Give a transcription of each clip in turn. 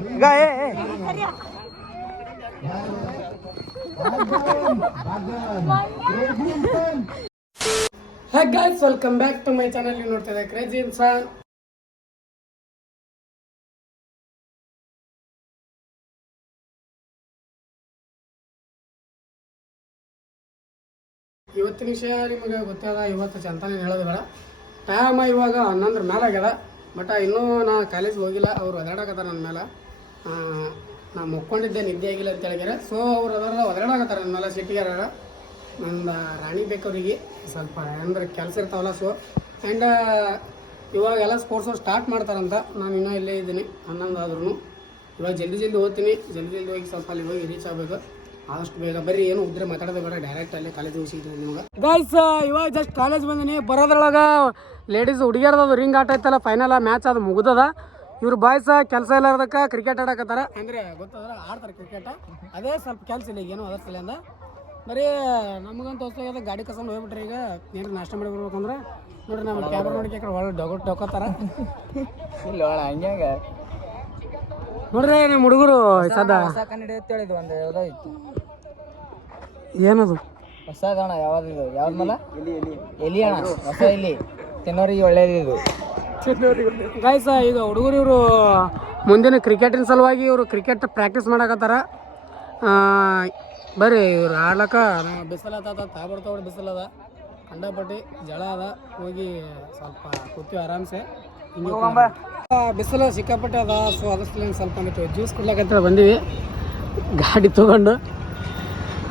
ಈಗ Hi guys, welcome back to my channel. You ನೋಡ್ತಾ ಇದ್ದೀರಾ ಕ್ರೇಜಿ ಇನ್ಸಾನ್. ಇವತ್ತಿನ ವಿಷಯ ನಿಮಗೆ ಗೊತ್ತಾದ. ಇವತ್ತು ಚಂತಾನೆ ಹೇಳೋದು ಬೇಡ. ಟೈಮ್ ಇವಾಗ 11 ಮೇಲೆ ಆಗ್ಯದ. ಬಟ್ ಇನ್ನೂ ನಾ ಕಾಲೇಜ್ಗೆ ಹೋಗಿಲ್ಲ. ಅವ್ರು ಒದಾಡಕತ್ತಾರ ನನ್ನ ಮೇಲೆ. ನಾ ಮುಕ್ಕೊಂಡಿದ್ದೆ, ನಿದ್ದೆ ಆಗಿಲ್ಲ ಅಂತ ಹೇಳಿದಾರೆ. ಸೊ ಅವ್ರು ಒದಾಡಕತ್ತಾರ ನನ್ನ ಮೇಲೆ. ಸಿಟ್ಟಿಗಾರ ನಂದು ರಾಣಿ ಬೇಕವ್ರಿಗೆ ಸ್ವಲ್ಪ ಅಂದ್ರೆ ಕೆಲಸ ಇರ್ತಾವಲ್ಲ. ಸೊ ಆ್ಯಂಡ್ ಇವಾಗೆಲ್ಲ ಸ್ಪೋರ್ಟ್ಸು ಸ್ಟಾರ್ಟ್ ಮಾಡ್ತಾರಂತ. ನಾನು ಇನ್ನೂ ಇಲ್ಲೇ ಇದ್ದೀನಿ 11 ಆದ್ರೂ. ಇವಾಗ ಜಲ್ದಿ ಹೋಗ್ತೀನಿ. ಜಲ್ದಿ ಹೋಗಿ ಸ್ವಲ್ಪ ಅಲ್ಲಿ ಹೋಗಿ ರೀಚ್ ಆಗಬೇಕು ಆದಷ್ಟು ಬೇಗ. ಬರ್ರಿ, ಏನು ಉದ್ರೆ ಮಾತಾಡೋದು ಬೇಡ, ಡೈರೆಕ್ಟ್ ಅಲ್ಲೇ ಕಾಲೇಜ್ ಹೋಗಿದ್ದೀನಿ ನಿಮಗೆ. ಗೈಸ್ ಇವಾಗ ಜಸ್ಟ್ ಕಾಲೇಜ್ ಬಂದಿನಿ. ಬರೋದ್ರೊಳಗೆ ಲೇಡೀಸ್ ಹುಡುಗಿಯರ್ದು ರಿಂಗ್ ಆಟ ಇತ್ತಲ್ಲ, ಫೈನಲ್ ಮ್ಯಾಚ್ ಅದು ಮುಗ್ದದ. ಇವ್ರು ಬಾಯ್ಸ್ ಕೆಲಸ ಇಲ್ಲದಕ್ಕೆ ಕ್ರಿಕೆಟ್ ಆಡಕತ್ತಾರ. ಅಂದರೆ ಗೊತ್ತಾದ್ರೆ ಆಡ್ತಾರೆ ಕ್ರಿಕೆಟ್. ಅದೇ ಸ್ವಲ್ಪ ಕೆಲಸ ಇಲ್ಲ ಏನೋ ಅದರ ಸಲಿಂದ. ಬರೀ ನಮಗಂತೂ ಹೊಸ ಗಾಡಿ ಕಸ್ಕೊಂಡು ಹೋಗ್ಬಿಟ್ರಿ. ಈಗ ಏನು ನಾಷ್ಟ ಮಾಡಿ ಬರ್ಬೇಕಂದ್ರೆ ನೋಡ್ರಿ ನಮ್ಮ ಕ್ಯಾಬ್ರ ನೋಡಿ ಒಳ್ಳೆ ಡೊಕೋತಾರ ಇಲ್ಲ ಹಂಗ್ಯಾಗ ನೋಡ್ರಿ ನಮ್ಮ ಹುಡುಗರು ಸದಾ ಹೇಳಿದ್ವು ಒಂದು ಯಾವುದಾಯ್ತು. ಏನದು ಹೊಸದಣ? ಯಾವ್ದು ಯಾವ್ದಲ್ಲ ಎಲಿ ಅಣ್ಣ, ಹೊಸ ಎಲಿ ತಿನ್ನೋರಿಗೆ ಒಳ್ಳೇದು. ಗೈಸ್ ಈಗ ಹುಡುಗರು ಇವರು ಮುಂದಿನ ಕ್ರಿಕೆಟಿನ ಸಲುವಾಗಿ ಇವರು ಕ್ರಿಕೆಟ್ ಪ್ರಾಕ್ಟೀಸ್ ಮಾಡಕತ್ತಾರ. ಬರ್ರಿ ಇವ್ರು ಆಡ್ಲಕ್ಕ ಬಿಸಿಲತ್ತ ತಾಬರ್ತಾವ. ಬಿಸಿಲದ ಕಂಡಪಟ್ಟಿ ಜಳ ಅದ. ಹೋಗಿ ಸ್ವಲ್ಪ ಕೂತೀವಿ ಆರಾಮ್ಸೆ. ಬಿಸಿಲು ಸಿಕ್ಕಾಪಟ್ಟೆ ಅದ. ಸೊ ಅದಕ್ಕೆ ಸ್ವಲ್ಪ ಅಂದಿಟ್ಟು ಜ್ಯೂಸ್ ಕುಡ್ಲಕ್ಕಂತ ಬಂದೀವಿ ಗಾಡಿ ತೊಗೊಂಡು.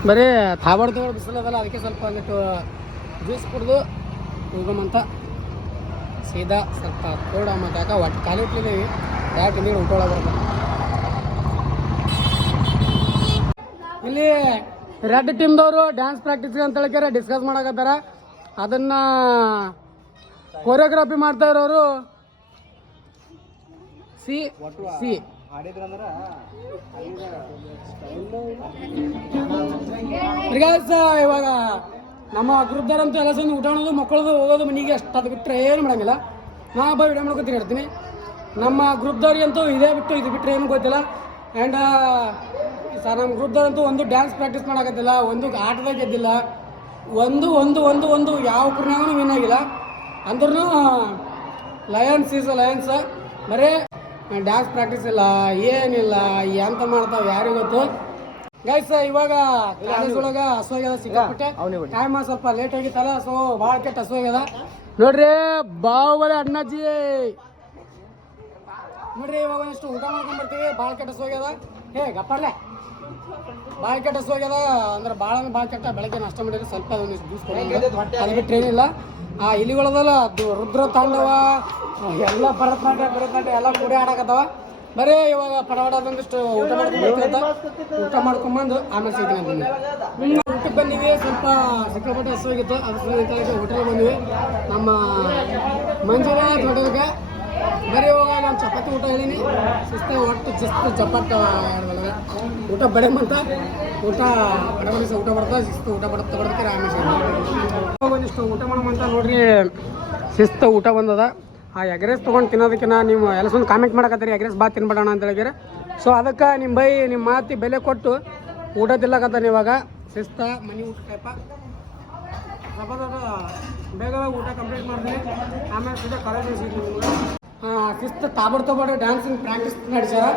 ಬರೀ ತಾಬರ್ತಾವ ಬಿಸಿಲದಲ್ಲ, ಅದಕ್ಕೆ ಸ್ವಲ್ಪ ಅಂದಿಟ್ಟು ಜ್ಯೂಸ್ ಕುಡ್ದು ಹೋಗಮಂತ ಸೀದಾ ಸ್ವಲ್ಪ ಕೋಡ ಮತ್ತು ಯಾಕೆ ಒಟ್ಟು ಖಾಲಿ ಇಟ್ಟಿದ್ದೀವಿ. ಯಾಕೆ ನೀರು ಊಟೊಳಗೆ ಬರ್ತದೆ. ಇಲ್ಲಿ ರೆಡ್ ಟೀಮ್ದವರು ಡ್ಯಾನ್ಸ್ ಪ್ರಾಕ್ಟೀಸ್ಗೆ ಅಂತ ಹೇಳ್ಕ್ಯಾರ ಡಿಸ್ಕಸ್ ಮಾಡಕತ್ತಾರ. ಅದನ್ನು ಕೊರಿಯೋಗ್ರಫಿ ಮಾಡ್ತಾ ಇರೋರು ಸಿ ಇವಾಗ ನಮ್ಮ ಗ್ರೂಪ್ದವ್ರಂತೂ ಎಲ್ಲ ಸಂದು ಊಟ ಮಾಡೋದು, ಮಕ್ಕಳದು, ಹೋಗೋದು ಮನೆಗೆ ಅಷ್ಟು. ಅದು ಬಿಟ್ಟರೆ ಏನು ಮಾಡೋಂಗಿಲ್ಲ. ನಾ ಹಬ್ಬ ವಿಡಿಯೋ ಮಾಡ್ಕೊತೀನಿ ಹೇಳ್ತೀನಿ. ನಮ್ಮ ಗ್ರೂಪ್ದವ್ರಿಗಂತೂ ಇದೇ ಬಿಟ್ಟು ಇದು ಬಿಟ್ಟರೆ ಏನು ಗೊತ್ತಿಲ್ಲ. ಆ್ಯಂಡ್ ಸರ್ ನಮ್ಮ ಗ್ರೂಪ್ದವ್ರಂತೂ ಒಂದು ಡ್ಯಾನ್ಸ್ ಪ್ರಾಕ್ಟೀಸ್ ಮಾಡೋಕತ್ತಿಲ್ಲ, ಒಂದು ಆಟದಾಗ ಗೆದ್ದಿಲ್ಲ, ಒಂದು ಒಂದು ಒಂದು ಒಂದು ಯಾವ ಪೂರ್ಣಾಗೂ ವಿನ್ ಆಗಿಲ್ಲ. ಅಂದ್ರೂ ಲಯನ್ಸ್ ಈಸ್ ಲಯನ್ಸ್. ಬರೀ ಡ್ಯಾನ್ಸ್ ಪ್ರಾಕ್ಟೀಸ್ ಇಲ್ಲ, ಏನಿಲ್ಲ, ಎಂತ ಮಾಡ್ತಾವೆ ಯಾರಿಗೂ ಗೊತ್ತು. ಗೈಸ್ ಇವಾಗ ಕಾಲೇಜ್ ಒಳಗೆ ಹಸುವಾಗ್ಯದ ಸಿಕ್ಕಾಪಟ್ಟೆ. ಟೈಮ್ ಸ್ವಲ್ಪ ಲೇಟ್ ಆಗಿತ್ತಲ್ಲ, ಸೊ ಭಾಳ ಕೆಟ್ಟ ಹಸುವಾಗ್ಯದ. ನೋಡ್ರಿ ಬಾವಲೆ ಅಣ್ಣಜ್ಜಿ ನೋಡ್ರಿ ಇವಾಗ ಎಷ್ಟು ಊಟ ಮಾಡ್ಕೊಂಡ್ ಬರ್ತೀವಿ. ಭಾಳ ಕೆಟ್ಟ ಹಸುವಾಗ್ಯದ. ಗಪ್ಪರ್ಲೆ ಭಾಳ ಕೆಟ್ಟ ಹಸುವಾಗ್ಯದ. ಅಂದ್ರೆ ಭಾಳ ಕೆಟ್ಟ. ಬೆಳಗ್ಗೆ ನಾಷ್ಟ ಮಾಡಿದ್ರೆ ಸ್ವಲ್ಪ ಜ್ಯೂಸ್ ಕೊಡೋದು, ಅದು ಬಿಟ್ಟರೆ ಏನಿಲ್ಲ. ಆ ಇಲಿಗಳದಲ್ಲ ಅದು ರುದ್ರ ತಾಂಡವ ಎಲ್ಲ ಭರತನಾಟ್ಯ ಎಲ್ಲ ಕೂಡಿ ಆಡಕತ್ತವ. ಬರೀ ಇವಾಗ ಪಡವಾಡೋದೊಂದಿಷ್ಟು ಊಟ ಮಾಡ್ಕೊಂಬಂದು ಆಮೇಲೆ ಸಿಗ್ತೀನಿ. ಊಟಕ್ಕೆ ಬಂದೀವಿ. ಸ್ವಲ್ಪ ಸಿಕ್ಕಾಪಟ್ಟೆ ಹಸುವಾಗಿತ್ತು. ಅದಕ್ಕೆ ಹೋಟೆಲ್ ಬಂದ್ವಿ ನಮ್ಮ ಮಂಜುನಾಥ್ ಹೋಟೆಲ್ಗೆ. ಬರೀ ಇವಾಗ ನಾನು ಚಪಾತಿ ಊಟ ಹೇಳೀನಿ. ಶಿಸ್ತು ಚಪಾತಿ ಊಟ ಬಡಮಂತ ಊಟ ಬಡಬಡಿಸ ಊಟ ಬರ್ತದೆ. ಶಿಸ್ತು ಊಟ ಬಡದಕ್ಕೆ ಆಮೇಲೆ ಒಂದಿಷ್ಟು ಊಟ ಮಾಡಮಂತ. ನೋಡ್ರಿ ಶಿಸ್ತು ಊಟ ಬಂದದ. ಆ ಎಗ್ರೆಸ್ ತೊಗೊಂಡು ತಿನ್ನೋದಕ್ಕಿಂತ ನೀವು ಎಲ್ಲ ಸುಮ್ಮನೆ ಕಾಮೆಂಟ್ ಮಾಡಕತ್ತೀರಿ ಎಗ್ರೆಸ್ ಬಾತ್ ತಿನ್ಬೇಡೋಣ ಅಂತ ಹೇಳಿದ್ರೆ. ಸೊ ಅದಕ್ಕೆ ನಿಮ್ಮ ಮಾತಿ ಬೆಲೆ ಕೊಟ್ಟು ಊಟ ತಿನ್ನಕತ್ತಾನೆ. ಇವಾಗ ಶಿಸ್ತ ಮನೆ ಊಟ ಟೈಪ ಬೇಗ ಊಟ ಕಂಪ್ಲೀಟ್ ಮಾಡ್ತೀನಿ. ಆಮೇಲೆ ಸೀದಾ ಕಾಲೇಜ್ ಶಿಸ್ತು ತಾಬಡ್ತೋಬಾರ್ದು ಡ್ಯಾನ್ಸಿಂಗ್ ಪ್ರಾಕ್ಟೀಸ್ ನಡೆಸ್ಯಾರ.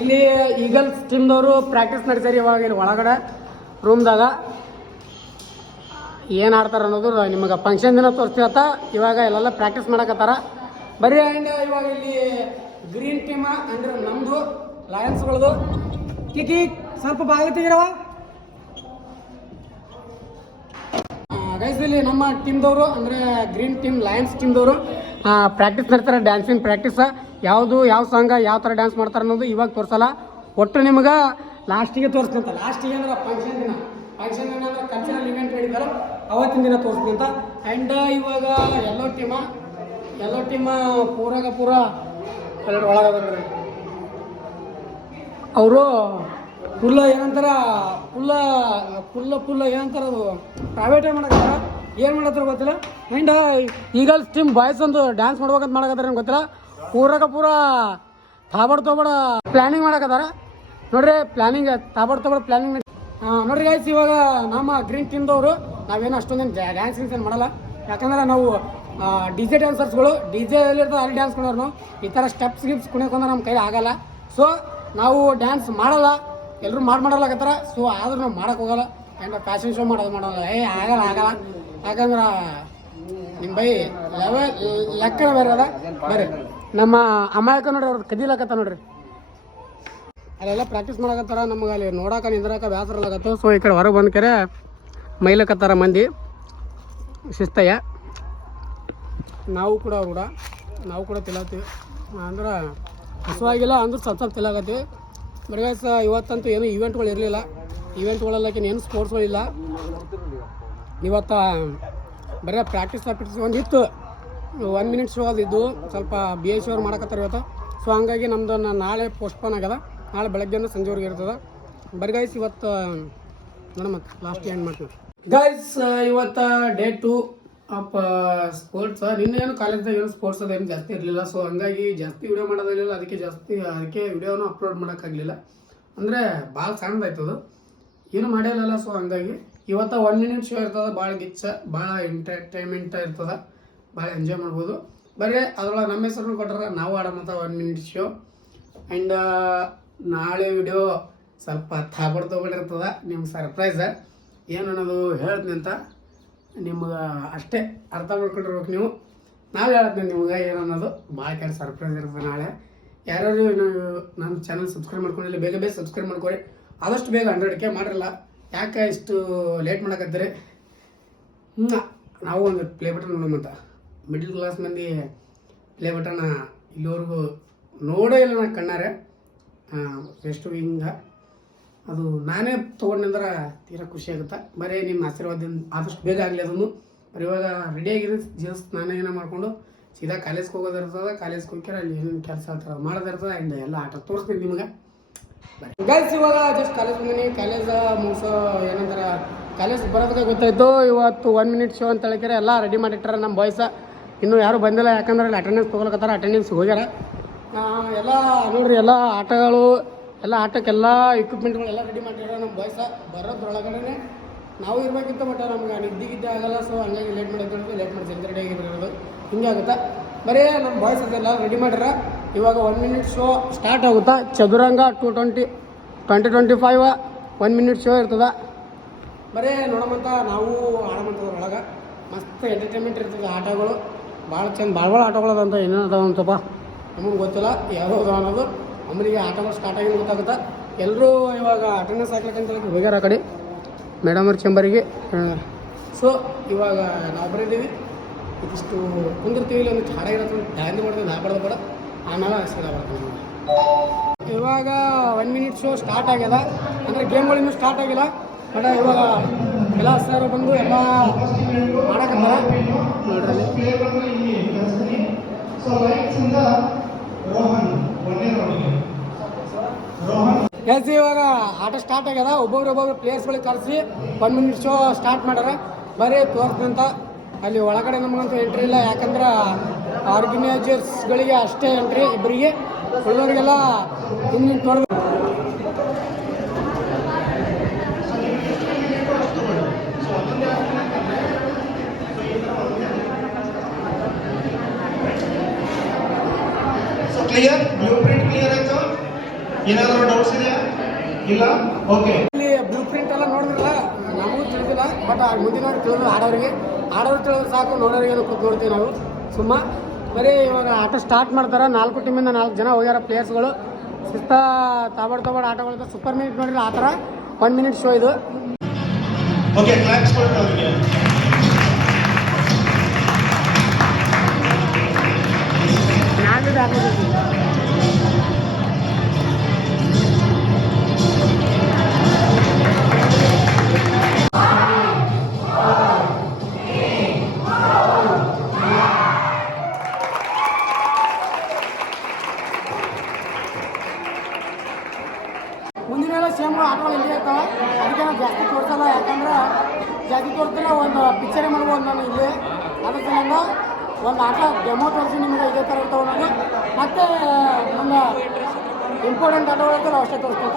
ಇಲ್ಲಿ ಈಗಲ್ಸ್ ಟೀಮ್ದವರು ಪ್ರಾಕ್ಟೀಸ್ ನಡೆಸ್ಯಾರ. ಇವಾಗ ಇಲ್ಲಿ ಒಳಗಡೆ ರೂಮ್ದಾಗ ಏನು ಆಡ್ತಾರೆ ಅನ್ನೋದು ನಿಮಗೆ ಫಂಕ್ಷನ್ ದಿನ ತೋರಿಸ್ತೀವತ್ತ. ಇವಾಗ ಎಲ್ಲೆಲ್ಲ ಪ್ರಾಕ್ಟೀಸ್ ಮಾಡಕತ್ತಾರ. ಬರೀ ಆ್ಯಂಡ್ ಇವಾಗ ಇಲ್ಲಿ ಗ್ರೀನ್ ಟೀಮ ಅಂದರೆ ನಮ್ಮದು ಲಯನ್ಸ್ಗಳದು. ಕಿಕಿ ಸ್ವಲ್ಪ ಬಾಗಿ ತೆಗಿರವ ಗೈಸ್. ಇಲ್ಲಿ ನಮ್ಮ ಟೀಮ್ದವರು ಅಂದರೆ ಗ್ರೀನ್ ಟೀಮ್ ಲಯನ್ಸ್ ಟೀಮ್ದವರು ಪ್ರಾಕ್ಟೀಸ್ ಮಾಡ್ತಾರೆ. ಡ್ಯಾನ್ಸಿಂಗ್ ಪ್ರಾಕ್ಟೀಸ್ ಯಾವುದು ಯಾವ ಸಾಂಗ ಯಾವ ಥರ ಡ್ಯಾನ್ಸ್ ಮಾಡ್ತಾರೆ ಅನ್ನೋದು ಇವಾಗ ತೋರಿಸಲ್ಲ. ಒಟ್ಟು ನಿಮ್ಗೆ ಲಾಸ್ಟಿಗೆ ತೋರಿಸ್ತೀನಿ. ಲಾಸ್ಟಿಗೆ ಅಂದ್ರೆ ಫಂಕ್ಷನ್ ದಿನ ಅಂದ್ರೆ ಕಲ್ಚರಲ್ ಇವೆಂಟ್ ಹೇಳಿದಾರೆ ಅವತ್ತಿನ ದಿನ ತೋರಿಸ್ತೀನಿ ಅಂತ. ಆ್ಯಂಡ್ ಇವಾಗ ಎಲ್ಲೋ ಟೀಮ ಪೂರ ಎಲ್ಲರೂ ಒಳಗದ್ರಿ. ಅವರು ಏನಂತಾರ ಫುಲ್ಲ ಏನಂತಾರ ಅದು ಪ್ರೈವೇಟೇ ಮಾಡಕತ್ತಾರ. ಏನು ಮಾಡತ್ತಾರ ಗೊತ್ತಿಲ್ಲ. ಆ್ಯಂಡ್ ಈಗಲ್ಸ್ ಟೀಮ್ ಬಾಯ್ಸ್ ಒಂದು ಡ್ಯಾನ್ಸ್ ಮಾಡ್ಬೇಕಂತ ಮಾಡಕತ್ತಾರ ಗೊತ್ತಿಲ್ಲ. ಪೂರ ತಾಬಡ ಪ್ಲಾನಿಂಗ್ ಮಾಡಕತ್ತಾರ ನೋಡ್ರಿ. ಪ್ಲಾನಿಂಗ್ ತಾಬಡ ಪ್ಲಾನಿಂಗ್ ನೋಡ್ರಿ ಗೈಸ್. ಇವಾಗ ನಮ್ಮ ಗ್ರೀನ್ ಟೀಮ್ದವರು ನಾವೇನು ಅಷ್ಟೊಂದೇನು ಡ್ಯಾನ್ಸ್ ಏನು ಮಾಡಲ್ಲ. ಯಾಕಂದ್ರೆ ನಾವು DJ ಡ್ಯಾನ್ಸರ್ಸ್ಗಳು DJ ಎಲ್ಲಿರ್ತದೆ ಅಲ್ಲಿ ಡ್ಯಾನ್ಸ್ ಕೊಡೋರು. ನಾವು ಈ ಥರ ಸ್ಟೆಪ್ಸ್ ಗಿಪ್ಸ್ ಕುಣಿಯೋಕೊಂಡ್ರೆ ನಮ್ಮ ಕೈ ಆಗಲ್ಲ. ಸೊ ನಾವು ಡ್ಯಾನ್ಸ್ ಮಾಡಲ್ಲ, ಎಲ್ಲರೂ ಮಾಡಲಾಕತ್ತಾರ. ಸೊ ಆದ್ರೂ ನಾವು ಮಾಡೋಕೆ ಹೋಗಲ್ಲ. ಹೆಂಗೆ ಫ್ಯಾಷನ್ ಶೋ ಮಾಡಲ್ಲ. ಆಗಲ್ಲ. ಯಾಕಂದ್ರೆ ನಿಮ್ಮ ಬೈ ಲೆಕ್ಕ ಬೇರೆ ಅದ. ಬರ್ರಿ ನಮ್ಮ ಅಮಾಯಕ ನೋಡ್ರಿ, ಅವ್ರದ್ದು ಕದಿಲಾಕತ್ತ ನೋಡ್ರಿ. ಅಲ್ಲೆಲ್ಲ ಪ್ರಾಕ್ಟೀಸ್ ಮಾಡಕತ್ತಾರ. ನಮ್ಗೆ ಅಲ್ಲಿ ನೋಡಾಕ ನಿಂದ್ರಾಕ ಬೇಸರಲಾಗತ್ತ. ಸೊ ಈ ಕಡೆ ಹೊರಗೆ ಬಂದ ಕೆರೆ ಮೈಲಕತ್ತಾರ ಮಂದಿ ಶಿಸ್ತಯ್ಯ. ನಾವು ಕೂಡ ತಿಲ್ಲತ್ತೀವಿ. ಅಂದ್ರೆ ಹಸುವಾಗಿಲ್ಲ ಅಂದ್ರೆ ಸ್ವಲ್ಪ ತಿಲ್ಲಾಕತ್ತೀವಿ. ಬರೀಸ್ ಇವತ್ತಂತೂ ಏನು ಇವೆಂಟ್ಗಳು ಇರಲಿಲ್ಲ. ಇವೆಂಟ್ಗಳಲ್ಲಕ್ಕೆ ಏನು ಸ್ಪೋರ್ಟ್ಸ್ಗಳಿಲ್ಲ. ಇವತ್ತು ಬರೀ ಪ್ರಾಕ್ಟೀಸ್ ಒಂದು ಇತ್ತು. 1 ಮಿನಿಟ್ ಶೋ ಅದಿದ್ದು ಸ್ವಲ್ಪ BIC ಅವ್ರು ಮಾಡಕತ್ತಾರೆ ಇವತ್ತು. ಸೊ ಹಂಗಾಗಿ ನಮ್ಮದು ನಾಳೆ ಪೋಸ್ಟ್ಪೋನ್ ಆಗ್ಯದ. ನಾಳೆ ಬೆಳಗ್ಗೆಯಿಂದ ಸಂಜೆವರೆಗೆ ಇರ್ತದೆ. ಬರೀ ಗೈಸ್ ಇವತ್ತು ನೋಡೋಣ ಮತ್ತೆ ಲಾಸ್ಟ್ ಎಂಡ್ ಮಾಡ್ತೀವಿ ಗೈಸ್. ಇವತ್ತು ಡೇ 2 ಆಫ್ ಸ್ಪೋರ್ಟ್ಸ್. ನಿನ್ನೇನು ಕಾಲೇಜ್ದಾಗ ಏನು ಸ್ಪೋರ್ಟ್ಸ್ ಅದೇನು ಜಾಸ್ತಿ ಇರಲಿಲ್ಲ. ಸೊ ಹಂಗಾಗಿ ಜಾಸ್ತಿ ವಿಡಿಯೋ ಮಾಡೋದಿರಲಿಲ್ಲ. ಅದಕ್ಕೆ ವಿಡಿಯೋನು ಅಪ್ಲೋಡ್ ಮಾಡೋಕ್ಕಾಗಲಿಲ್ಲ. ಅಂದರೆ ಭಾಳ ಸಣ್ಣದಾಯ್ತದು, ಏನು ಮಾಡಿರಲಿಲ್ಲ. ಸೊ ಹಂಗಾಗಿ ಇವತ್ತು 1 ಮಿನಿಟ್ ಶೋ ಇರ್ತದೆ. ಭಾಳ ಗಿಚ್ಚ, ಭಾಳ ಎಂಟರ್ಟೈನ್ಮೆಂಟ್ ಇರ್ತದೆ, ಭಾಳ ಎಂಜಾಯ್ ಮಾಡ್ಬೋದು. ಬರೀ ಅದ್ರೊಳಗೆ ನಮ್ಮ ಹೆಸರನ್ನು ಕೊಟ್ಟರೆ ನಾವು ಆಡೋಂಥ 1 ಮಿನಿಟ್ ಶೋ. ಆ್ಯಂಡ್ ನಾಳೆ ವಿಡಿಯೋ ಸ್ವಲ್ಪ ತಗೊಂಡಿರ್ತದೆ. ನಿಮ್ಗೆ ಸರ್ಪ್ರೈಸ್ ಏನು ಅನ್ನೋದು ಹೇಳ್ತೀನಿ ಅಂತ ನಿಮ್ಗೆ ಅಷ್ಟೇ ಅರ್ಥ ಮಾಡ್ಕೊಂಡಿರ್ಬೇಕು ನೀವು. ನಾವು ಹೇಳ್ತೀನಿ ನಿಮ್ಗೆ ಏನು ಅನ್ನೋದು ಭಾಳ ಕೆಲ ಸರ್ಪ್ರೈಸ್ ಇರ್ತದೆ ನಾಳೆ. ಯಾರ್ಯಾರು ನನ್ನ ಚಾನಲ್ ಸಬ್ಸ್ಕ್ರೈಬ್ ಮಾಡ್ಕೊಂಡಿಲ್ಲ ಬೇಗ ಸಬ್ಸ್ಕ್ರೈಬ್ ಮಾಡ್ಕೊರಿ. ಆದಷ್ಟು ಬೇಗ 100K ಮಾಡಿರಲ್ಲ. ಯಾಕೆ ಇಷ್ಟು ಲೇಟ್ ಮಾಡಕತ್ತೀರಿ? ನಾವು ಒಂದು ಪ್ಲೇ ಬಟನ್ ನೋಡೋಮಂತ. ಮಿಡ್ಲ್ ಕ್ಲಾಸ್ ಮಂದಿ ಪ್ಲೇ ಬಟನ್ ಇಲ್ಲಿವರೆಗೂ ನೋಡೇ ಇಲ್ಲ ನಾನು ಕಣ್ಣಾರೆ. ಎಷ್ಟು ಹಿಂಗೆ ಅದು ನಾನೇ ತೊಗೊಂಡ್ರೆ ತೀರಾ ಖುಷಿ ಆಗುತ್ತೆ. ಬರೀ ನಿಮ್ಮ ಆಶೀರ್ವಾದದಿಂದ ಆದಷ್ಟು ಬೇಗ ಆಗಲಿ ಅದನ್ನು. ಬರೀ ಇವಾಗ ರೆಡಿಯಾಗಿರೋ ಜಸ್ಟ್ ನಾನೇ ಏನೋ ಮಾಡಿಕೊಂಡು ಸೀದಾ ಕಾಲೇಜ್ಗೆ ಹೋಗೋದಿರ್ತದೆ. ಕಾಲೇಜ್ಗೆ ಹೋಗ್ಯಾರ ಅಲ್ಲಿ ಏನೇನು ಕೆಲಸ ಆಗ್ತದೆ ಮಾಡೋದಿರ್ತದೆ. ಆ್ಯಂಡ್ ಎಲ್ಲ ಆಟ ತೋರಿಸ್ತೀನಿ ನಿಮ್ಗೆ. ಗೈಸ್ ಇವಾಗ ಜಸ್ಟ್ ಕಾಲೇಜ್ ಬಂದೀನಿ. ಕಾಲೇಜ್ ಮುಗಿಸೋ ಏನಂತಾರೆ ಕಾಲೇಜ್ ಬರೋದಕ್ಕೆ ಗೊತ್ತಾಯಿತು. ಇವತ್ತು 1 ಮಿನಿಟ್ ಶೋ ಅಂತ ಹೇಳಿದ್ರೆ ಎಲ್ಲ ರೆಡಿ ಮಾಡಿಟ್ಟಾರೆ ನಮ್ಮ ಬಾಯ್ಸ. ಇನ್ನೂ ಯಾರೂ ಬಂದಿಲ್ಲ, ಯಾಕಂದ್ರೆ ಅಲ್ಲಿ ಅಟೆಂಡೆನ್ಸ್ ತೊಗೊಳಕತ್ತಾರ. ಅಟೆಂಡೆನ್ಸ್ ಹೋಗ್ಯಾರ. ಎಲ್ಲ ನೋಡ್ರಿ, ಎಲ್ಲ ಆಟಗಳು ಎಲ್ಲ ಆಟಕ್ಕೆಲ್ಲ ಇಕ್ವಿಪ್ಮೆಂಟ್ಗಳೆಲ್ಲ ರೆಡಿ ಮಾಡಿಟ್ಟಾರೆ ನಮ್ಮ ಬಾಯ್ಸ. ಬರೋದ್ರೊಳಗಡೆ ನಾವು ಇರಬೇಕಿತ್ತು, ಬಟ್ ನಮ್ಗೆ ನಿದ್ದೆ ಆಗಲ್ಲ. ಸೊ ಹಂಗಾಗಿ ಲೇಟ್ ಮಾಡಿ ಜಲ್ದಿ ರೆಡಿ ಆಗಿರೋದು ಹಿಂಗೆ ಆಗುತ್ತೆ. ಬರೀ ನಮ್ಮ ಬಾಯ್ಸ್ ಅದೆಲ್ಲ ರೆಡಿ ಮಾಡ್ಯಾರ. ಇವಾಗ 1 ಮಿನಿಟ್ ಶೋ ಸ್ಟಾರ್ಟ್ ಆಗುತ್ತಾ. ಚದುರಂಗ 2025 1 ಮಿನಿಟ್ ಶೋ ಇರ್ತದೆ. ಬರೀ ನೋಡೋಮಂತ ನಾವು ಆಡೋಮಂತದ ಒಳಗೆ ಮಸ್ತ್ ಎಂಟರ್ಟೈನ್ಮೆಂಟ್ ಇರ್ತದೆ. ಆಟಗಳು ಭಾಳ ಚಂದ, ಭಾಳ ಆಟಗಳು ಅದಂತ ಏನೇನು ಅದಾವ ಅಂತಪ್ಪ ನಮಗೆ ಗೊತ್ತಿಲ್ಲ ಯಾವುದೋ ಅದಾವ ಅನ್ನೋದು. ಅಮ್ಮನಿಗೆ ಆಟಗಳು ಸ್ಟಾರ್ಟ್ ಆಗಿ ಗೊತ್ತಾಗುತ್ತೆ. ಎಲ್ಲರೂ ಇವಾಗ ಅಟೆಂಡೆನ್ಸ್ ಹಾಕ್ಲಿಕ್ಕಂತ ಹೋಗ್ಯಾರ ಆ ಕಡೆ ಮೇಡಮ್ ಅವ್ರ ಚೇಂಬರಿಗೆ. ಸೊ ಇವಾಗ ನಾವು ಬರೀತೀವಿ, ಇದಿಷ್ಟು ಕುಂದಿರ್ತೀವಿ. ಇಲ್ಲಿ ಒಂದು ಹಾಡ ಇರತ್ತೆ, ಡ್ಯಾನ್ಸ್ ಮಾಡ್ತೀವಿ. ನಾ ಬೇಡ ಆಮೇಲೆ ಸೀದಾ ಬರ್ತೀವಿ. ಇವಾಗ 1 ಮಿನಿಟ್ ಶೋ ಸ್ಟಾರ್ಟ್ ಆಗ್ಯದ. ಅಂದರೆ ಗೇಮ್ಗಳಿನ್ನೂ ಸ್ಟಾರ್ಟ್ ಆಗಿಲ್ಲ. ಬಟ್ ಇವಾಗ ಎಲ್ಲ ಸರ್ ಬಂದು ಎಲ್ಲ ಮಾಡಕತ್ತಾರ ನೋಡ್ರಲ್ಲಿ. ಎಲ್ಸಿ ಇವಾಗ ಆಟ ಸ್ಟಾರ್ಟ್ ಆಗ್ಯದ. ಒಬ್ಬೊಬ್ರು ಪ್ಲೇಯರ್ಸ್ಗಳಿಗೆ ಕರೆಸಿ 1 ಮಿನಿಟ್ ಶೋ ಸ್ಟಾರ್ಟ್ ಮಾಡ್ಯಾರ. ಬರೀ ತೋರಿಸ್ದಂತ ಅಲ್ಲಿ ಒಳಗಡೆ ನಮಗಂತೂ ಎಂಟ್ರಿ ಇಲ್ಲ. ಯಾಕಂದ್ರೆ ಆರ್ಗನೈಸರ್ಸ್ಗಳಿಗೆ ಅಷ್ಟೇ ಎಂಟ್ರಿ, ಇಬ್ಬರಿಗೆ. ಉಳಿದವರಿಗೆಲ್ಲ ಹಿಂದೆ ನೋಡ್ಬೇಕು. ಕ್ಲಿಯರ್, ಬ್ಲೂ ಪ್ರಿಂಟ್ ಕ್ಲಿಯರ್ ಆಯ್ತು? ಏನಾದರೂ ಡೌಟ್ಸ್ ಇದೆಯಾ? ಇಲ್ಲ? ಓಕೆ. ಇಲ್ಲಿ ಬ್ಲೂ ಪ್ರಿಂಟ್ ಎಲ್ಲ ನೋಡಿದ್ರಲ್ಲ, ನಮಗೂ ತಿಳಿದಿಲ್ಲ. ಬಟ್ ಮುಂದಿನವ್ರು ತಿಳಿದ್ರು. ಆಡೋರು ತಿಳಿದ್ರೆ ಸಾಕು, ನೋಡೋರಿಗೆ ಕೂತ್ ನೋಡ್ತೀವಿ ನಾವು ಸುಮ್ಮ. ಬರೀ ಇವಾಗ ಆಟ ಸ್ಟಾರ್ಟ್ ಮಾಡ್ತಾರೆ. 4 ಟೀಮಿಂದ 4 ಜನ ಹೋಗ್ಯಾರ ಪ್ಲೇಯರ್ಸ್ಗಳು. ಶಿಸ್ತ ತಾಬಡ್ ಆಟಗಳು ಸೂಪರ್ ಮಿನಿಟ್ ನೋಡಿದ್ರೆ ಆ ಥರ 1 ಮಿನಿಟ್ ಶೋ ಇದು. ಓಕೆ, ಕ್ಲಾಪ್ಸ್ ಕೊಟ್ಟು ಅವರಿಗೆ. ಮುಂದಿನ ಸೇಮ್ ಆಟಗಳು ಇಲ್ಲಿ ಇರ್ತಾವೆ. ಅದಕ್ಕೆ ನಾವು ಜಾಸ್ತಿ ತೋರಿಸಲ್ಲ. ಯಾಕಂದ್ರೆ ಜಾಸ್ತಿ ತೋರಿಸಿಲ್ಲ ಒಂದು ಪಿಕ್ಚರೇ ಮಾಡ್ಬೋದು ನಾನು ಇಲ್ಲಿ. ಅದ್ರ ಸಲಿಂದ ಒಂದು ಆಟ ಡೆಮೋ ತೋರಿಸಿ ನಿಮಗೆ ಇದೇ ಥರ ಇರ್ತಾವೆ. ನಾನು ಮತ್ತೆ ಒಂದು ಇಂಪಾರ್ಟೆಂಟ್ ಆಟಗಳು ಇರ್ತಲ್ಲ ಅಷ್ಟೇ ತೋರಿಸ್ಕೊತ.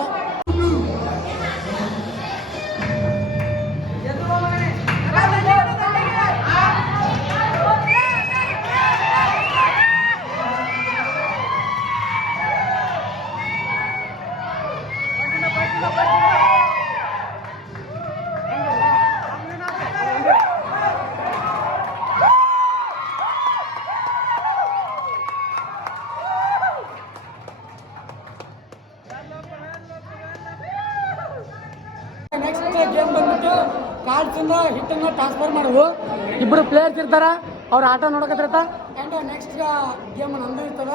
ನೆಕ್ಸ್ಟ್ ಗೇಮ್ ಬಂದ್ಬಿಟ್ಟು ಕಾರ್ಡ್ಸಿಂದ ಹಿಟ್ಟನ್ನು ಟ್ರಾನ್ಸ್ಫರ್ ಮಾಡೋದು. ಇಬ್ಬರು ಪ್ಲೇಯರ್ಸ್ ಇರ್ತಾರ, ಅವ್ರ ಆಟ ನೋಡಕತ್ತಿರ್ತ. ಆ್ಯಂಡ್ ನೆಕ್ಸ್ಟ್ ಗೇಮ್ ನಂದು ಇರ್ತದ.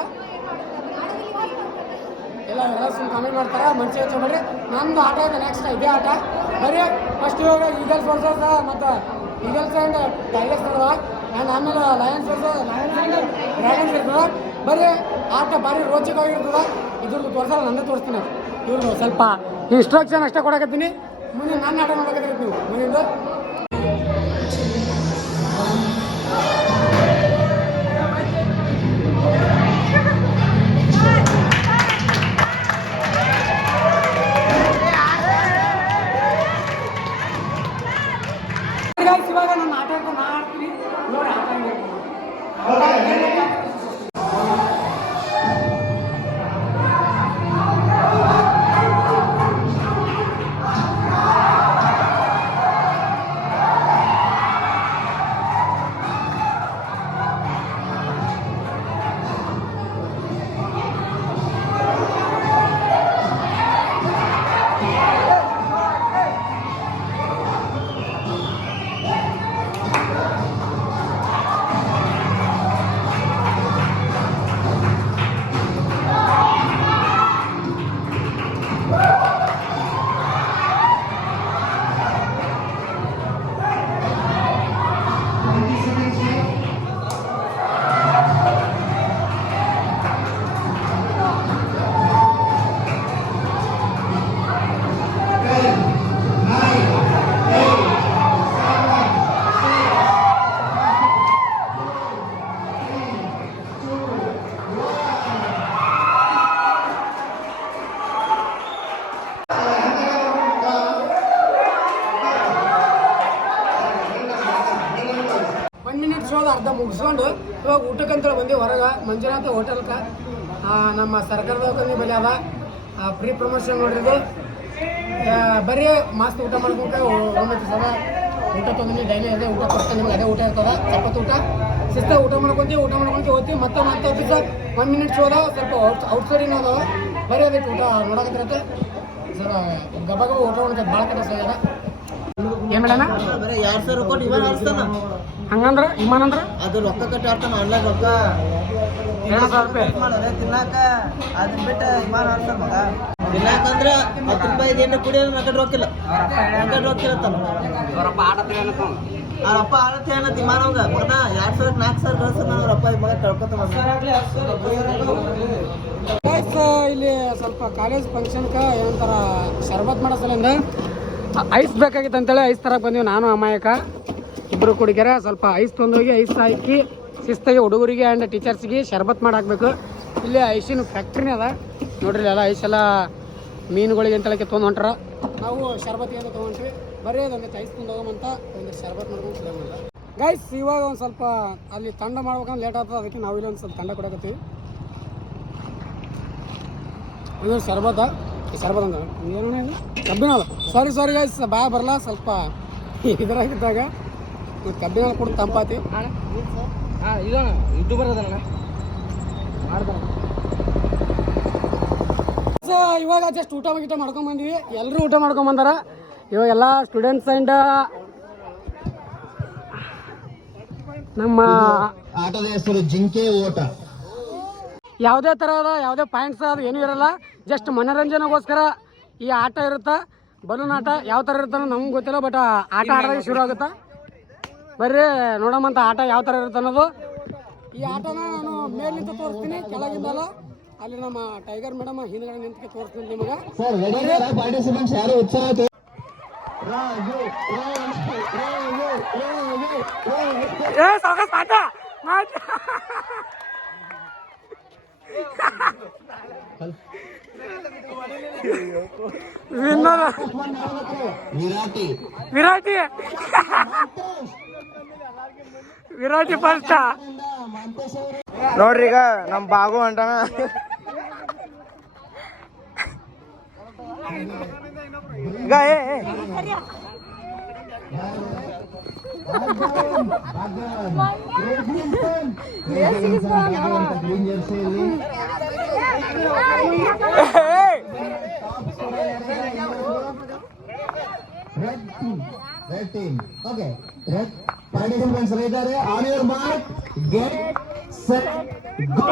ಎಲ್ಲ ಸುಮ್ಮನೆ ಕಮೆಂಟ್ ಮಾಡ್ತಾರೆ, ಮನ್ಸಿಗೆ ಹಚ್ಚ ಮಾಡ್ರಿ. ನಂದು ಆಟ ಇದೆ ನೆಕ್ಸ್ಟ್, ಇದೇ ಆಟ. ಬರೀ ಫಸ್ಟ್ ಇವಾಗ ಈಗಲ್ಸ್ ವರ್ಸಸ್ ಮತ್ತು ಈಗಲ್ಸ್ ಆ್ಯಂಡ್ ಟೈಗರ್ಸ್ ನಡೆದ. ಆ್ಯಂಡ್ ಆಮೇಲೆ Lions versus Lions and dragons ಇರ್ತದ. ಬರೀ ಆಟ ಭಾರಿ ರೋಚಕವಾಗಿರ್ತದ. ಇದ್ರದ್ದು ತೋರಿಸಲ್ಲ, ನಂದೇ ತೋರಿಸ್ತೀನಿ. ಇವ್ರದ್ದು ಸ್ವಲ್ಪ ಇನ್ಸ್ಟ್ರಕ್ಷನ್ ಅಷ್ಟೇ ಕೊಡಕತ್ತೀನಿ. ಮುಂದೆ ನನ್ನ ಆಟ ನೋಡಕತ್ತೀರಿ ನೀವು ಮುಂದಿಂದ. ಇವಾಗ ನನ್ನ ಆಟ ನಾ ಆಡ್ತೀನಿ ನೋಡಿ ಆಟ ಅರ್ಧ ಮುಗಿಸ್ಕೊಂಡು ಇವಾಗ ಊಟಕ್ಕಂತೇಳಿ ಬಂದೀವಿ ಹೊರಗೆ ಮಂಜುನಾಥ ಹೋಟೆಲ್ಗೆ. ನಮ್ಮ ಸರ್ಕಾರದವ್ರಿಗೆ ಬಲಿ ಅದ ಫ್ರೀ ಪ್ರಮೋಷನ್ ನೋಡ್ರಿದು. ಬರೀ ಮಸ್ತ್ ಊಟ ಮಾಡ್ಕೊಂಡು ಹೋಗ್ಬೇಕು ಸದ. ಊಟ ತೊಗೊಂಡು ಡೈಲಿ ಅದೇ ಊಟ ಕೊಡ್ತಾರೆ ನಿಮ್ಗೆ, ಅದೇ ಊಟ ಇರ್ತದೆ. ಚಪಾತಿ ಊಟ ಶಿಸ್ತ ಊಟ ಮಾಡ್ಕೊಂತೀವಿ ಹೋಗ್ತೀವಿ. ಮತ್ತೆ ಸರ್ 1 ಮಿನಿಟ್ ಶೋ ಅದಾವ, ಸ್ವಲ್ಪ ಔಟ್ಸೈಡಿನ ಅದಾವ. ಬರೀ ಅದಕ್ಕೆ ಊಟ ನೋಡಕತ್ತಿರತ್ತೆ ಸರ್. ಗಬಾಗ ಊಟ ಮಾಡ್ತಾರೆ, ಭಾಳ ಕಡೆ ಸರ್. ಏನ್ ಮೇಡಮ್ ಬರೀ 2,000 ಕೊಟ್ಟು ಇಮಾನ್ ಆಡ್ತಾನ. ಹಂಗಂದ್ರ ಇಮಾನ್ ಅಂದ್ರ ಅದು ರೊಕ್ಕ ಕಟ್ಟಿ ಆಡ್ತಾನ, ಆನ್ಲೈನ್ ರೊಕ್ಕ 2,000 ರೂಪಾಯಿ ಮಾಡೋದೇ ತಿನ್ನಾಕ. ಅದನ್ನ ಬಿಟ್ಟು ಇಮಾನ್ ಆಡ್ತಾನ ಮಗ. ತಿನ್ನಾಕಂದ್ರ 10 ರೂಪಾಯಿ ಏನು ಕುಡಿಯೋದು ಮಕ್ಕಳು ರೊಕ್ಕಿಲ್ಲ, ಮಕ್ಕಳು ರೊಕ್ಕಿರತ್ತಾನ. ಅವರಪ್ಪ ಅವ್ರಪ್ಪ ಆಡತ್ತೆ ಅನ್ನತ್ ಇಮಾನ್ ಅವಂಗ ಮಗನ 2,000 4,000 ಗಳಿಸ್ತಾನ. ಅವ್ರಪ್ಪ ಈ ಮಗ ಕಳ್ಕೊತಾನ. ಇಲ್ಲಿ ಸ್ವಲ್ಪ ಕಾಲೇಜ್ ಫಂಕ್ಷನ್ಕ ಏನಂತಾರ ಶರ್ಬತ್ ಮಾಡೋ ಸಲಿಂದ ಐಸ್ ಬೇಕಾಗಿತ್ತು ಅಂತೇಳಿ ಐಸ್ ತರಕ್ಕೆ ಬಂದೀವಿ. ನಾನು ಅಮಾಯಕ ಇಬ್ಬರು ಕುಡಿಕ್ಯಾರ. ಸ್ವಲ್ಪ ಐಸ್ ತೊಂದೋಗಿ ಐಸ್ ಹಾಕಿ ಶಿಸ್ತಾಗಿ ಹುಡುಗರಿಗೆ ಆ್ಯಂಡ್ ಟೀಚರ್ಸ್ಗೆ ಶರ್ಬತ್ ಮಾಡಿ ಹಾಕ್ಬೇಕು. ಇಲ್ಲಿ ಐಸಿನ ಫ್ಯಾಕ್ಟ್ರಿನೇ ಅದ ನೋಡ್ರಿ. ಎಲ್ಲ ಐಸ್ ಎಲ್ಲ ಮೀನುಗಳಿಗೆ ಅಂತೇಳಕ್ಕೆ ತೊಗೊಂಡು ಹೊಂಟ್ರ. ನಾವು ಶರ್ಬತ್ಗೆ ಅಂತ ತೊಗೊಂಡ್ರಿ. ಬರೀ ಅದೊಂದು ಐಸ್ ತೊಗೊಂಡೋಗಂತ ಒಂದು ಶರ್ಬತ್ ಮಾಡ್ಕೊಂಡು ಕುಡಿಯೋಣ ಗೈಸ್. ಇವಾಗ ಒಂದು ಸ್ವಲ್ಪ ಅಲ್ಲಿ ತಂಡ ಮಾಡ್ಬೇಕಂದ್ರೆ ಲೇಟ್ ಆಗ್ತದೆ, ಅದಕ್ಕೆ ನಾವು ಇಲ್ಲಿ ಒಂದು ಸ್ವಲ್ಪ ತಂಡ ಕೊಡಕತ್ತೀವಿ. ಇದು ಶರ್ಬತ್ ಅಂತ ಏನು ಕಬ್ಬಿನ ಸಾರಿ ಗೈಸ್, ಬಾ ಬರಲ್ಲ ಸ್ವಲ್ಪ ಇದರಾಗಿದ್ದಾಗ ಕಬ್ಬಿನ ಕೂಡ ತಂಪಾತಿ. ಯೂಟ್ಯೂಬರ್ ಅದಣ್ಣ ಮಾಡ್ತಾನೆ. ಸೊ ಇವಾಗ ಜಸ್ಟ್ ಊಟ ಮಾಡ್ಕೊಂಬಂದ್ವಿ. ಎಲ್ಲರೂ ಊಟ ಮಾಡ್ಕೊಂಬಂದಾರ. ಇವಾಗ ಎಲ್ಲ ಸ್ಟೂಡೆಂಟ್ಸ್ ಆ್ಯಂಡ್ ನಮ್ಮ ಆಟದ ಹೆಸರು ಜಿಂಕೆ ಓಟ. ಯಾವುದೇ ಥರದ ಯಾವುದೇ ಪಾಯಿಂಟ್ಸ್ ಅದು ಏನೂ ಇರಲ್ಲ. ಜಸ್ಟ್ ಮನೋರಂಜನೆಗೋಸ್ಕರ ಈ ಆಟ ಇರುತ್ತೆ. ಬಲೂನ್ ಆಟ ಯಾವ ಥರ ಇರುತ್ತೆ ನಮ್ಗೆ ಗೊತ್ತಿಲ್ಲ, ಬಟ್ ಆಟ ಆಡೋದಾಗ ಶುರು ಆಗುತ್ತೆ. ಬರ್ರಿ ನೋಡಮ್ಮಂತ ಆಟ ಯಾವ ಥರ ಇರುತ್ತೆ ಅನ್ನೋದು. ಈ ಆಟನ ನಾನು ಮೇಲಿಂದ ತೋರಿಸ್ತೀನಿ, ಕೆಳಗಿಂದಲ್ಲ. ಅಲ್ಲಿ ನಮ್ಮ ಟೈಗರ್ ಮೇಡಮ್ ಹಿಂದ್ಗಡೆ ನಿಂತಕ್ಕೆ ತೋರಿಸ್ತೀನಿ ನಿಮಗೆ. ಪಾರ್ಟಿಸಿಪೆಂಟ್ಸ್ ಯಾರು ಉತ್ಸಾಹ ವಿನ್ನರ್ ವಿರಾಟಿ ವಿರಾಟಿ ಫಸ್ಟ್ ನೋಡ್ರಿ ಈಗ ನಮ್ ಬಾಗು ಹೊಂಟಾನ. ಈಗ red team okay red participants ಇದ್ದಾರೆ. On your mark get set go.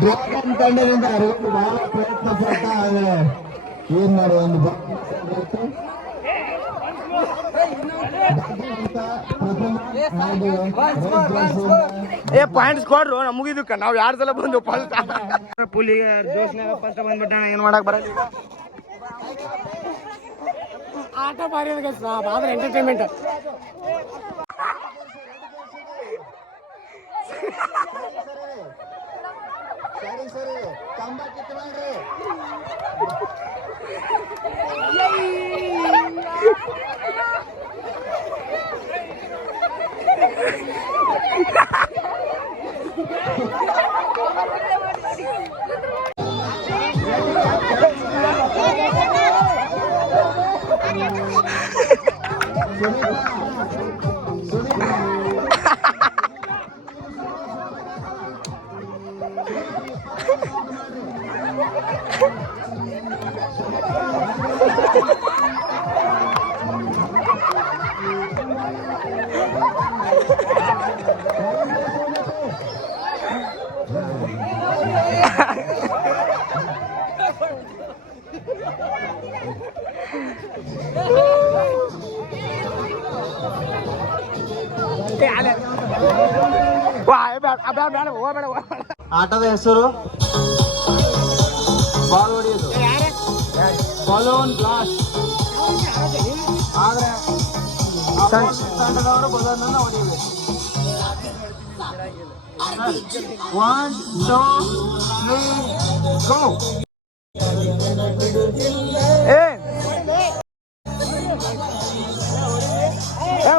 Dragon ತಂಡದಿಂದ ಬಹಳ ಪ್ರಯತ್ನ ಪಟ್ಟ, ಆದರೆ ಏನ್ ಮಾಡಿ ಒಂದು ಪಾಯಿಂಟ್ಸ್ ಕೊಡ್ರು ಮುಗಿದಕ್ಕ ನಾವ್ 2 ಸಲ ಬಂದು ಫಸ್ಟ್ ಪುಲಿಗೆ ಜೋಶ್ನಾಗ ಫಸ್ಟ್ ಬಂದ್ಬಿಟ್ಟಾನ. ಏನ್ ಮಾಡಕ್ ಬರಲ್ಲ. ಆಟ ಭಾರಿ ಆದ್ರೆ ಎಂಟರ್ಟೈನ್ಮೆಂಟ್. ಆಟದ ಹೆಸರು ಬಾಲ್ ಹೊಡೆಯೋದು, ಬಲೂನ್ ಬ್ಲಾಸ್ಟ್. ಆದ್ರೆ ತಂಡದವರು ಬಲೂನ್ ಹೊಡೆಯಬೇಕು. 1 2 3 ಗೋ.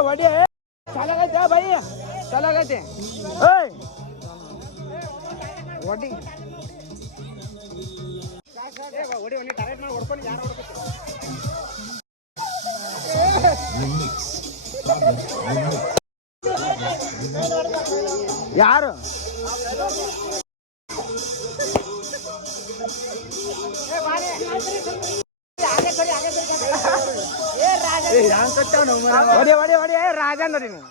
ಹೊಡಿಯ ಚಲಾಗೈತೆ ಬೈ, ಚಲಾಗೈತೆ. ಹೊಡಿ ಟಾರ್ಗೆಟ್ ಮಾಡಿ ಹೊಡ್ಕೊಂಡು ಯಾರು ಯಾರು ಹೊಡಿ ಹೊಡಿ ಹೊಡಿ ರಾಜ ನೋಡಿ ನೀವು.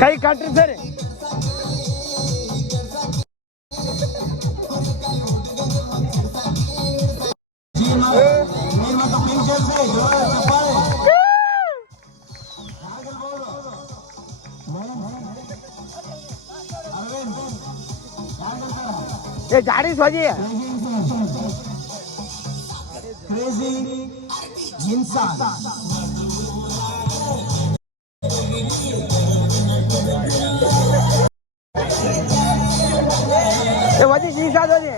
ಕೈ ಕಟ್ರಿ ಸರಿ. ये गाड़ी सोची है क्रेजी इंसान ये वजी जी साथ वजी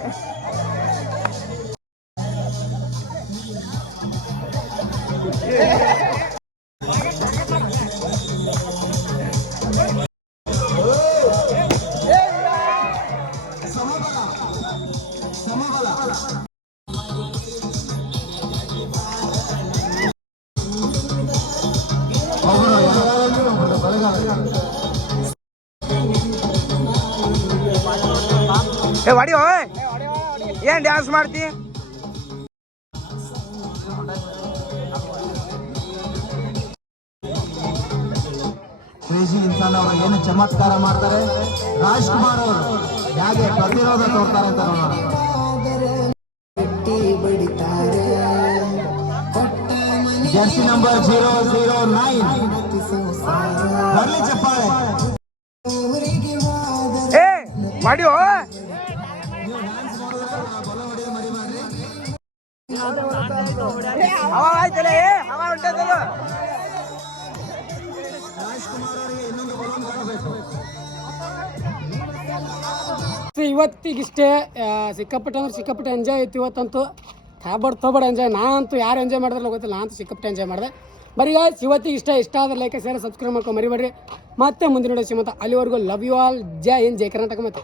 ए वाड़ी होए ये डांस मारती है ಕ್ರೇಜಿ ಇನ್ಸಾನ್ ಅವರು ಏನು ಚಮತ್ಕಾರ ಮಾಡ್ತಾರೆ, ರಾಜ್ಕುಮಾರ್ ಅವರು ಹೇಗೆ ಪ್ರತಿರೋಧ ತೋರ್ತಾರೆ ಅಂತ ನೋಡೋಣ. ಜರ್ಸಿ ನಂಬರ್ 009 ಬರ್ಲಿ ಚಪ್ಪಾಳೆ. ಇವತ್ತಿಗಿಷ್ಟೇ. ಸಿಕ್ಕಾಪಟ್ಟೆ ಅಂದ್ರೆ ಸಿಕ್ಕಾಪಟ್ಟೆ ಎಂಜಾಯ್ ಐತಿ ಇವತ್ತಂತೂ. ತಗೊಬೇಡ ಎಂಜಾಯ್. ನಾನಂತೂ ಯಾರು ಎಂಜಾಯ್ ಮಾಡಿದ್ರಲ್ಲ ಗೊತ್ತಿಲ್ಲ, ನಾನಂತೂ ಸಿಕ್ಕಾಪಟ್ಟೆ ಎಂಜಾಯ್ ಮಾಡಿದೆ. ಬರೀ ಗಾಯ್ಸ್ ಇವತ್ತಿಗೆ ಇಷ್ಟ ಆದ್ರೆ ಲೈಕ್ ಶೇರ್ ಸಬ್ಸ್ಕ್ರೈಬ್ ಮಾಡ್ಕೊಂಡು ಮರಿಬೇಡ್ರಿ. ಮತ್ತೆ ಮುಂದಿನ ವಿಡಿಯೋ ಸಿಗುತ್ತೆ. ಅಲ್ಲಿವರೆಗೂ ಲವ್ ಯು ಆಲ್. ಜೈ ಹಿಂದ್, ಜೈ ಕರ್ನಾಟಕ. ಮತ್ತೆ